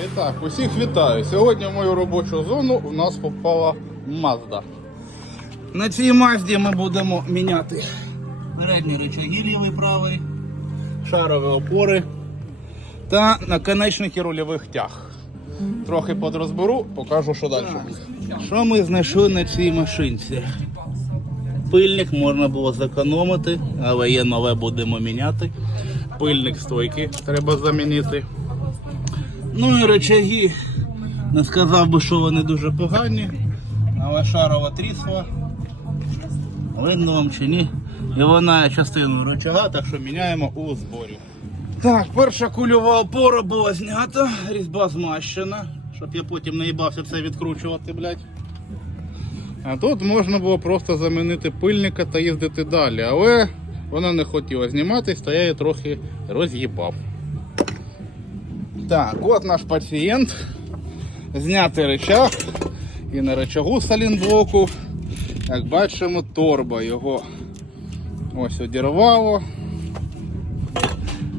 І так, усіх вітаю. Сьогодні в мою робочу зону у нас попала Mazda. На цій Мазді ми будемо міняти передні рычаги лівий правий, шарові опори та наконечники рульових тяг. Трохи подрозберу, покажу, що далі буде. Що ми знайшли на цій машинці? Пильник можна було зекономити, але є нове будемо міняти. Пильник стойки треба замінити. Ну і речаги. Не сказав би, що вони дуже погані, але шарова трісла. Видно вам чи ні? І вона частину рычага, так що міняємо у зборі. Так, перша кульова опора була знята, різьба змащена, щоб я потім не їбався це відкручувати, блядь. А тут можна було просто замінити пильника та їздити далі, але вона не хотіла зніматись, то я її трохи роз'їбав. Так, от наш пацієнт. Знятий речах. І на речагу салінблоку. Як бачимо, торба його ось одірвало.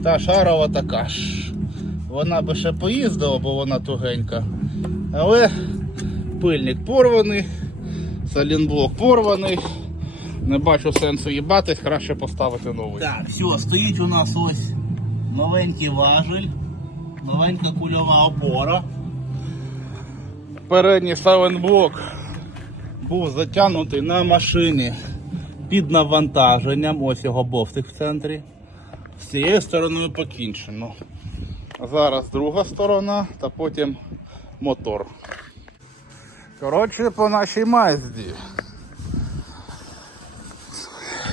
Та шарова така ж. Вона би ще поїздила, бо вона тугенька. Але пильник порваний, салінблок порваний. Не бачу сенсу їбатись, краще поставити новий. Так, все, стоїть у нас ось новенький важель, новенька кульова опора. Передній сайлентблок був затягнутий на машині під навантаженням. Ось його бовтик в центрі. З цією стороною покінчено. Зараз друга сторона та потім мотор. Коротше, по нашій Мазді.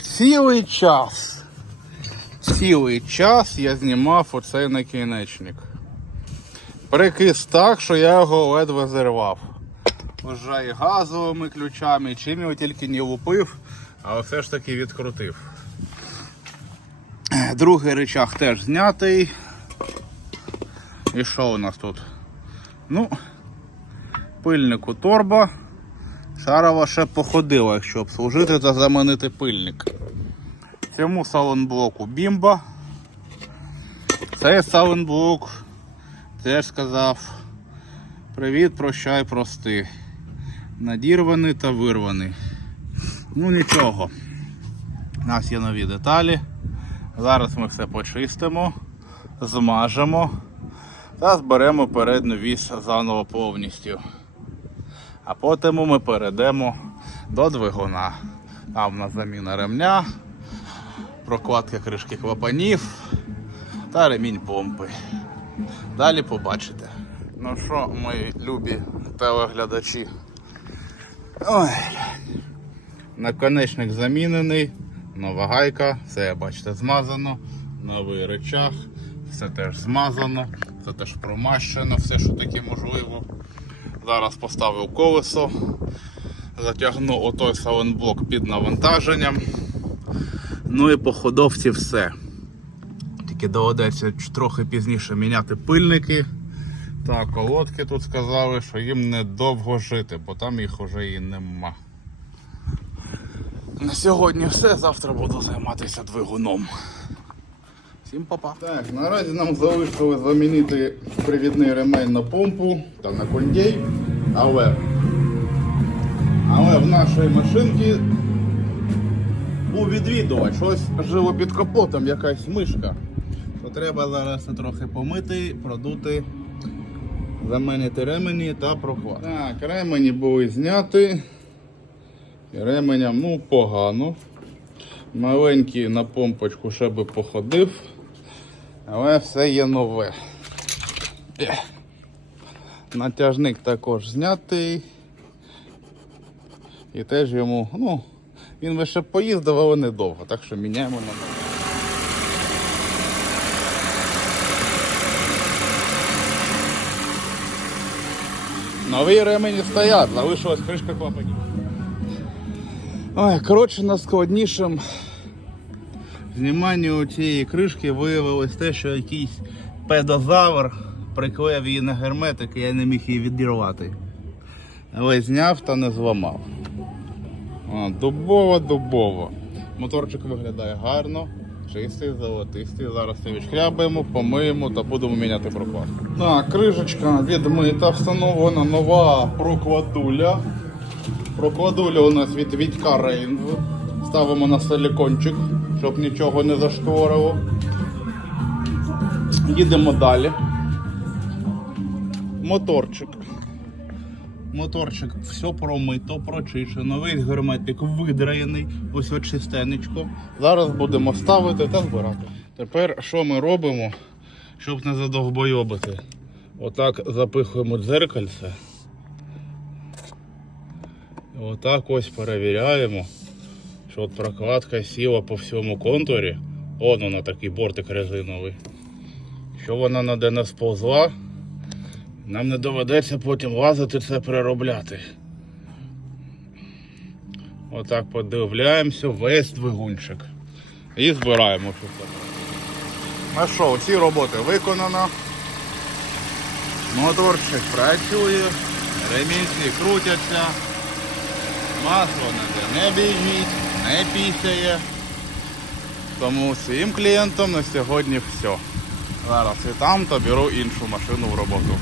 Цілий час. Цілий час я знімав оцей накінечник. Прикис так, що я його ледве зірвав. Вже і газовими ключами, чим його тільки не лупив, але все ж таки відкрутив. Другий рычаг теж знятий. І що у нас тут? Ну, пильнику торба. Шарова ще походила, якщо обслужити та замінити пильник. Цьому салонблоку бімба. Цей салонблок теж сказав Привіт, прощай, прости. Надірваний та вирваний. Ну нічого. У нас є нові деталі. Зараз ми все почистимо, змажемо та зберемо передню вісь заново повністю. А потім ми перейдемо до двигуна. Там у нас заміна ремня, прокладка кришки клапанів та ремінь помпи. Далі побачите. Ну що, мої любі телеглядачі? Ой. Наконечник замінений, нова гайка, все бачите змазано, новий речах, все теж змазано, все теж промащено, все, що таке можливо. Зараз поставив колесо, затягну отой саленблок під навантаженням. Ну і по ходовці все. Тільки доведеться трохи пізніше міняти пильники. Та колодки тут сказали, що їм недовго жити, бо там їх вже і нема. На сьогодні все, завтра буду займатися двигуном. Всім папа. Так, наразі нам залишилось замінити привідний ремень на помпу та на кондей, але, але в нашої машинки був відвідувач, щось жило під капотом, якась мишка. То треба зараз трохи помити, продути, замінити ремені та прохват. Так, ремені були зняті. І Ременям ну погано. Маленький на помпочку ще би походив, але все є нове. Натяжник також знятий. І теж йому, ну, він би ще поїздив, але недовго, так що міняємо на нове. Нові ремені стоять, залишилась кришка клапанів. Ой, коротше, найскладнішим зніманню цієї кришки виявилось те, що якийсь педозавр приклеїв її на герметик і я не міг її відірвати. Але зняв та не зламав. Дубово, дубово. Моторчик виглядає гарно. Чистий, золотистий. Зараз це відшкрябаємо, помиємо та будемо міняти прокладку. Так, крижечка відмита, встановлена нова прокладуля. Прокладуля у нас від Вітька Рейнз. Ставимо на силікончик, щоб нічого не зашкворило. Їдемо далі. Моторчик. Моторчик все промито, прочищено, весь герметик видраєний, ось от чистенечко. Зараз будемо ставити та збирати. Тепер що ми робимо, щоб не задовбойобити? Отак запихуємо дзеркальце. Отак ось перевіряємо, що от прокладка сіла по всьому контурі. Он вона такий бортик резиновий. Що вона наде не сповзла, нам не доведеться потім лазити це переробляти. Отак подивляємося весь двигунчик. І збираємо це. Ну що, всі роботи виконано. Моторчик працює, ремінці крутяться, масло не біжить, не пісяє. Тому всім клієнтам на сьогодні все. Зараз і там та беру іншу машину в роботу.